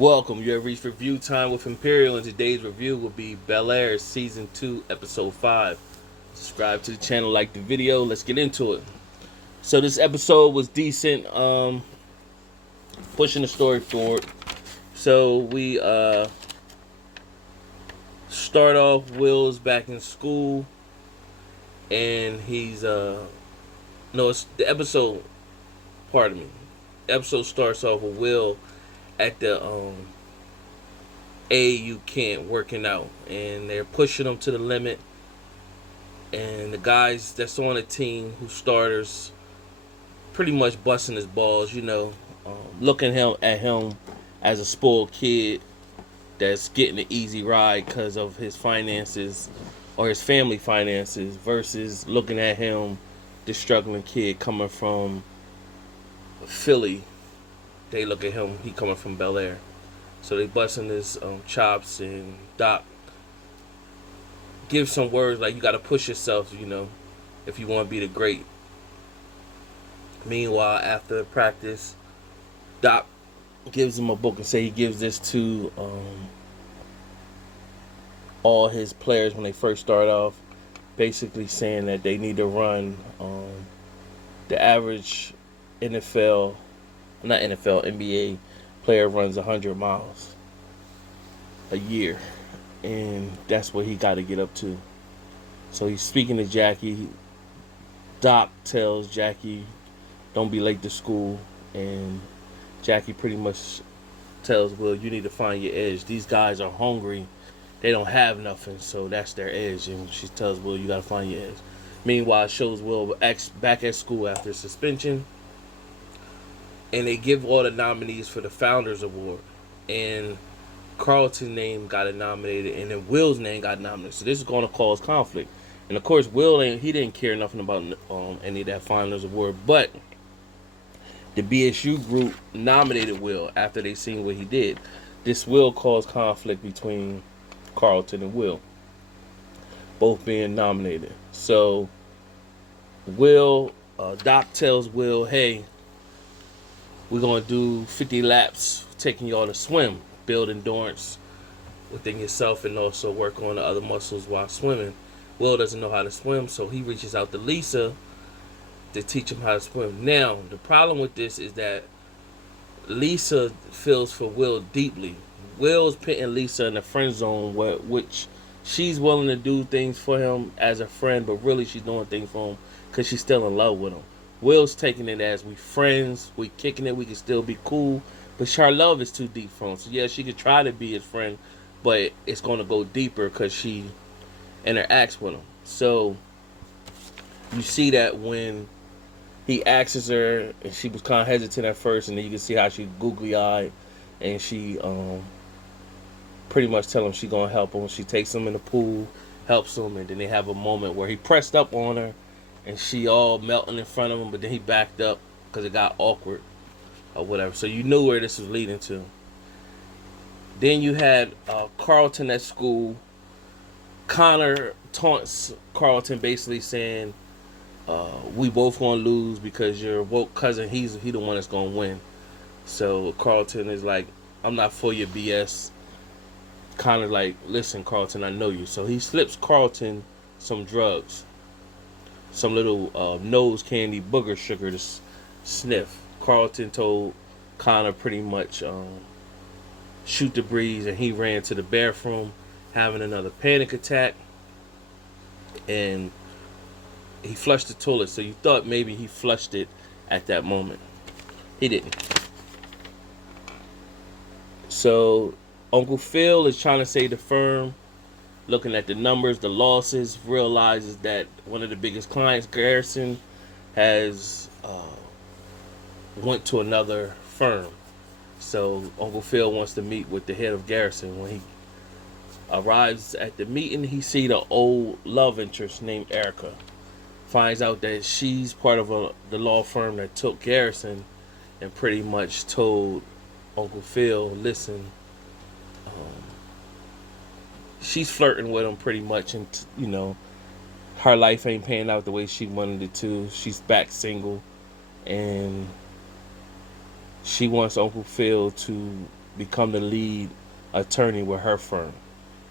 Welcome. You have reached review time with Imperial, and today's review will be Bel Air Season 2, Episode 5. Subscribe to the channel, like the video. Let's get into it. So this episode was decent, pushing the story forward. So we start off, Will's back in school, and he's, no, it's the episode, pardon me. The episode starts off with Will at the AAU camp working out, and they're pushing him to the limit, and the guys that's on the team who starters pretty much busting his balls, looking at him as a spoiled kid that's getting an easy ride because of his finances or his family finances, versus looking at him, the struggling kid coming from Philly. They look at him, he coming from Bel Air. So they busting his chops, and Doc gives some words like, you got to push yourself, if you want to be the great. Meanwhile, after practice, Doc gives him a book and say he gives this to all his players when they first start off, basically saying that they need to run the average NBA player runs 100 miles a year, and that's what he got to get up to. So he's speaking to Jackie. Doc tells Jackie, don't be late to school, and Jackie pretty much tells Will, you need to find your edge. These guys are hungry. They don't have nothing, so that's their edge. And she tells Will, you got to find your edge. Meanwhile, it shows Will back at school after suspension, and they give all the nominees for the Founders Award, and Carlton's name got nominated, and then Will's name got nominated. So this is going to cause conflict, and of course Will he didn't care nothing about any of that Founders Award, but the BSU group nominated Will after they seen what he did. This will cause conflict between Carlton and Will, both being nominated. So Doc tells Will, hey, we're going to do 50 laps, taking y'all to swim, build endurance within yourself, and also work on the other muscles while swimming. Will doesn't know how to swim, so he reaches out to Lisa to teach him how to swim. Now, the problem with this is that Lisa feels for Will deeply. Will's putting Lisa in the friend zone, which she's willing to do things for him as a friend, but really she's doing things for him because she's still in love with him. Will's taking it as we friends, we kicking it, we can still be cool, but her love is too deep for him. So yeah, she could try to be his friend, but it's going to go deeper because she interacts with him. So you see that when he asks her, and she was kind of hesitant at first, and then you can see how she googly-eyed, and she pretty much tell him she's going to help him. She takes him in the pool, helps him, and then they have a moment where he pressed up on her, and she all melting in front of him, but then he backed up because it got awkward or whatever. So you knew where this was leading to. Then you had Carlton at school. Connor taunts Carlton, basically saying, we both going to lose because your woke cousin, he the one that's going to win. So Carlton is like, I'm not for your BS. Connor like, listen, Carlton, I know you. So he slips Carlton some drugs, some little nose candy booger sugar to sniff. Carlton told Connor pretty much shoot the breeze, and he ran to the bathroom having another panic attack, and he flushed the toilet. So you thought maybe he flushed it at that moment. He didn't. So Uncle Phil is trying to save the firm, looking at the numbers, the losses, realizes that one of the biggest clients, Garrison, has went to another firm. So Uncle Phil wants to meet with the head of Garrison. When he arrives at the meeting, he sees the old love interest named Erica. Finds out that she's part of the law firm that took Garrison, and pretty much told Uncle Phil, listen, she's flirting with him pretty much, and her life ain't panning out the way she wanted it to. She's back single, and she wants Uncle Phil to become the lead attorney with her firm.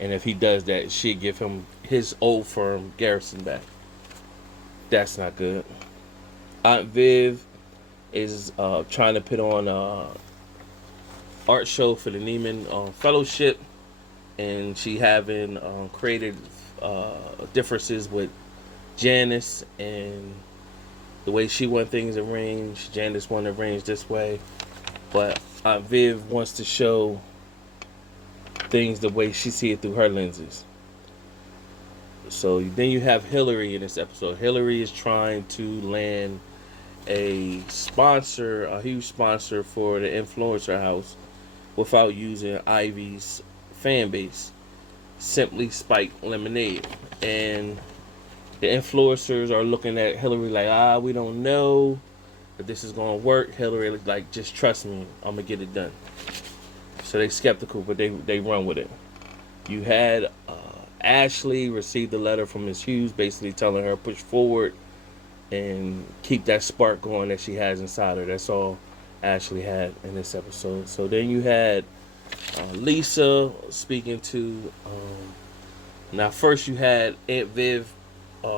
And if he does that, she'd give him his old firm, Garrison, back. That's not good. Aunt Viv is trying to put on a art show for the Neiman Fellowship, and she having created differences with Janice and the way she want things arranged. Janice want to arrange this way, but Aunt Viv wants to show things the way she see it through her lenses. So then you have Hillary in this episode. Hillary is trying to land a sponsor, a huge sponsor for the influencer house without using Ivy's fan base. Simply Spike Lemonade. And the influencers are looking at Hillary like, we don't know if this is going to work. Hillary like, just trust me, I'm going to get it done. So they skeptical, but they run with it. You had Ashley received a letter from Ms. Hughes basically telling her push forward and keep that spark going that she has inside her. That's all Ashley had in this episode. So then you had Lisa speaking to now first you had Aunt Viv.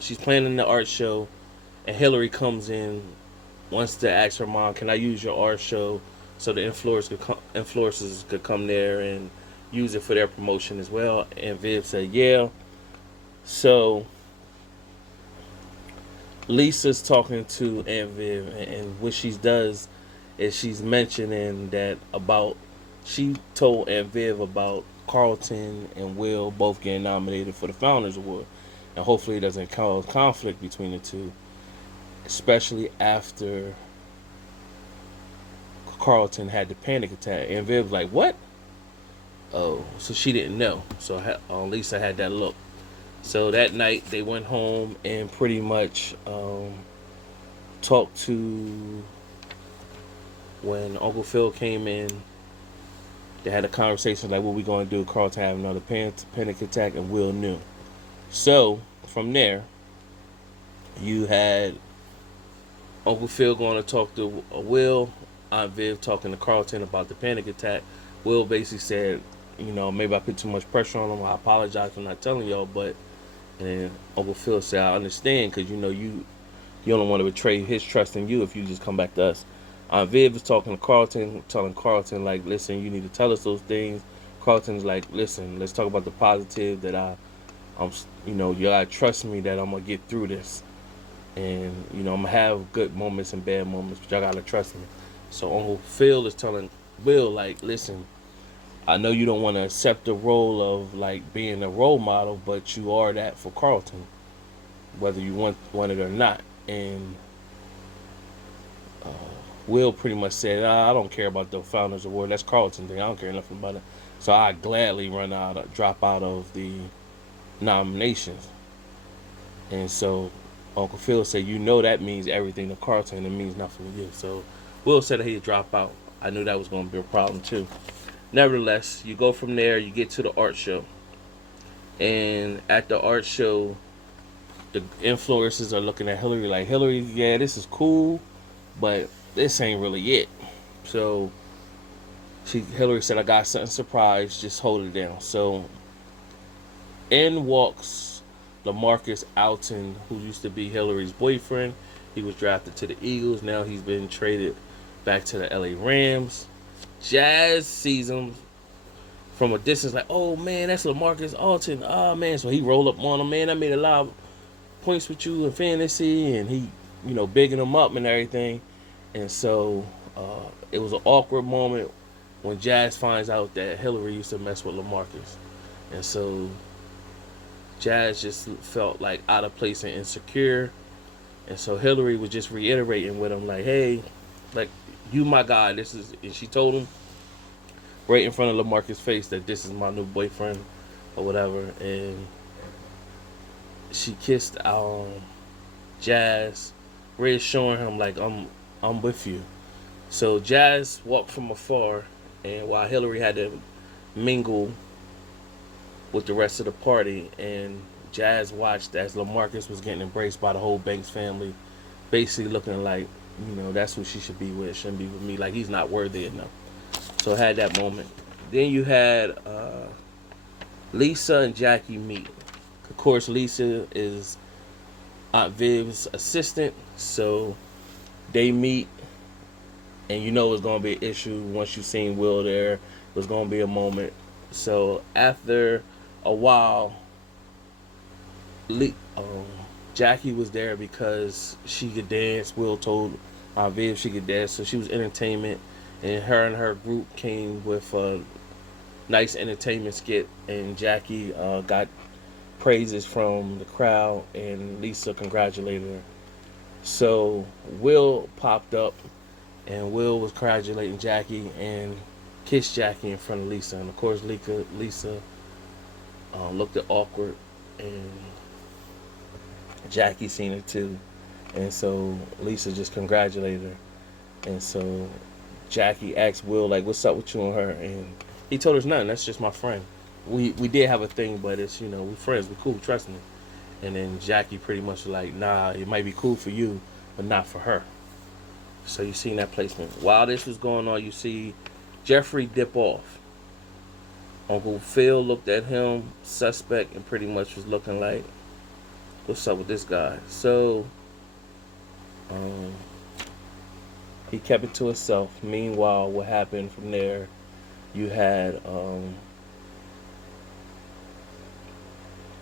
She's planning the art show, and Hillary comes in, wants to ask her mom, can I use your art show so the influencers could come there and use it for their promotion as well. And Viv said yeah. So Lisa's talking to Aunt Viv, and what she does is she's mentioning that about, she told Aunt Viv about Carlton and Will both getting nominated for the Founders Award, and hopefully it doesn't cause conflict between the two, especially after Carlton had the panic attack. And Viv was like, what? Oh, so she didn't know. So Lisa had that look. So that night they went home and pretty much talked to, when Uncle Phil came in, they had a conversation like, what we going to do? Carlton had another panic attack, and Will knew. So from there, you had Uncle Phil going to talk to Will, Aunt Viv talking to Carlton about the panic attack. Will basically said, maybe I put too much pressure on him. I apologize for not telling y'all, but, and Uncle Phil said, I understand, because you don't want to betray his trust in you if you just come back to us. Aunt Viv was talking to Carlton, telling Carlton, like, listen, you need to tell us those things. Carlton's like, listen, let's talk about the positive that you gotta trust me that I'm gonna get through this. And, I'm gonna have good moments and bad moments, but y'all gotta trust me. So Uncle Phil is telling Will, like, listen, I know you don't want to accept the role of, like, being a role model, but you are that for Carlton, whether you want it or not. And Will pretty much said, I don't care about the Founders Award. That's Carlton thing. I don't care nothing about it. So I gladly drop out of the nominations. And so Uncle Phil said, that means everything to Carlton. It means nothing to you. So Will said that he'd drop out. I knew that was going to be a problem too. Nevertheless, you go from there, you get to the art show. And at the art show, the influencers are looking at Hillary like, Hillary, yeah, this is cool, but this ain't really it. So Hillary said, I got something surprise, just hold it down. So in walks LaMarcus Alton, who used to be Hillary's boyfriend. He was drafted to the Eagles. Now he's been traded back to the LA Rams. Jazz sees him from a distance like, oh man, that's LaMarcus Alton. Oh man. So he rolled up on him, man, I made a lot of points with you in fantasy, and he, bigging him up and everything. And so it was an awkward moment when Jazz finds out that Hillary used to mess with LaMarcus. And so Jazz just felt like out of place and insecure. And so Hillary was just reiterating with him like, hey, like, you my guy. And she told him right in front of LaMarcus' face that this is my new boyfriend or whatever. And she kissed Jazz, reassuring him like, I'm with you. So Jazz walked from afar, and while Hillary had to mingle with the rest of the party, and Jazz watched as LaMarcus was getting embraced by the whole Banks family, basically looking like, that's who she should be with. Shouldn't be with me. Like, he's not worthy enough. So had that moment. Then you had Lisa and Jackie meet. Of course, Lisa is Aunt Viv's assistant, so they meet, and you know it's gonna be an issue once you seen Will there. There's gonna be a moment. So after a while, Jackie was there because she could dance. Will told Viv she could dance, so she was entertainment, and her group came with a nice entertainment skit, and Jackie got praises from the crowd, and Lisa congratulated her. So Will popped up, and Will was congratulating Jackie and kissed Jackie in front of Lisa, and of course Lisa looked awkward, and Jackie seen it too, and so Lisa just congratulated her, and so Jackie asked Will like, "What's up with you and her?" And he told her nothing. That's just my friend. We did have a thing, but it's we friends. We cool. Trust me. And then Jackie pretty much was like, "Nah, it might be cool for you, but not for her." So you seen that placement. While this was going on, you see Jeffrey dip off. Uncle Phil looked at him, suspect, and pretty much was looking like, "What's up with this guy?" So he kept it to himself. Meanwhile, what happened from there, you had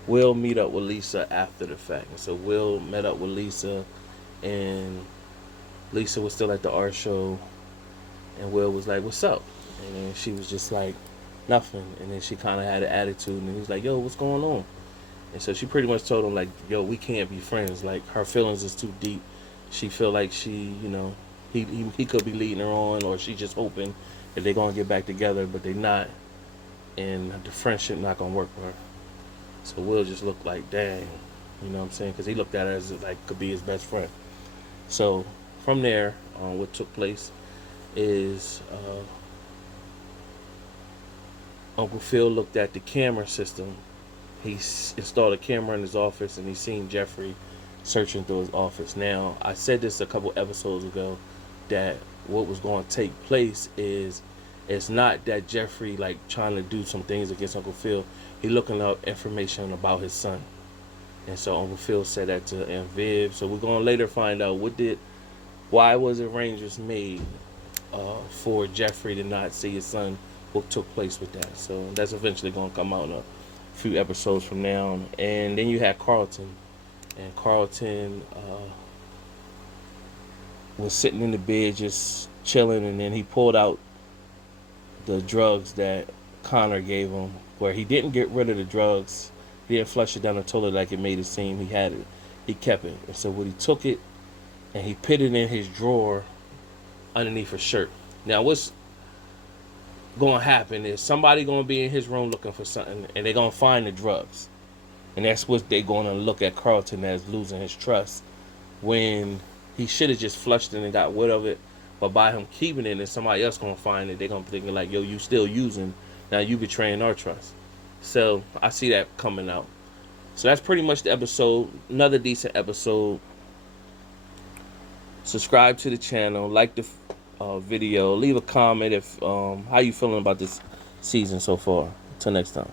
Will meet up with Lisa after the fact. And so Will met up with Lisa, and Lisa was still at the art show, and Will was like, "What's up?" And then she was just like, "Nothing." And then she kind of had an attitude, and he was like, "Yo, what's going on?" And so she pretty much told him like, "Yo, we can't be friends. Like, her feelings is too deep. She feel like she, he could be leading her on, or she just hoping that they're gonna get back together, but they not, and the friendship not gonna work for her." So Will just looked like, dang, you know what I'm saying? Because he looked at her as like could be his best friend. So from there, what took place is Uncle Phil looked at the camera system. He installed a camera in his office, and he seen Jeffrey searching through his office. Now, I said this a couple episodes ago, that what was going to take place is, it's not that Jeffrey like trying to do some things against Uncle Phil. He looking up information about his son, and so Uncle Phil said that to Aunt Viv. So we're going to later find out why was arrangements made for Jeffrey to not see his son. What took place with that? So that's eventually going to come out in a few episodes from now. And then you had Carlton, and Carlton was sitting in the bed just chilling, and then he pulled out the drugs that Connor gave him, where he didn't get rid of the drugs. He didn't flush it down the toilet like it made it seem. He had it. He kept it. And so when he took it, and he put it in his drawer underneath his shirt. Now what's going to happen is somebody going to be in his room looking for something, and they're going to find the drugs. And that's what they're going to look at Carlton as losing his trust, when he should have just flushed it and got rid of it. But by him keeping it, and somebody else going to find it, they're going to be thinking like, "Yo, you still using. Now you betraying our trust." So I see that coming out. So that's pretty much the episode. Another decent episode. Subscribe to the channel. Like the video. Leave a comment if how you feeling about this season so far. Until next time.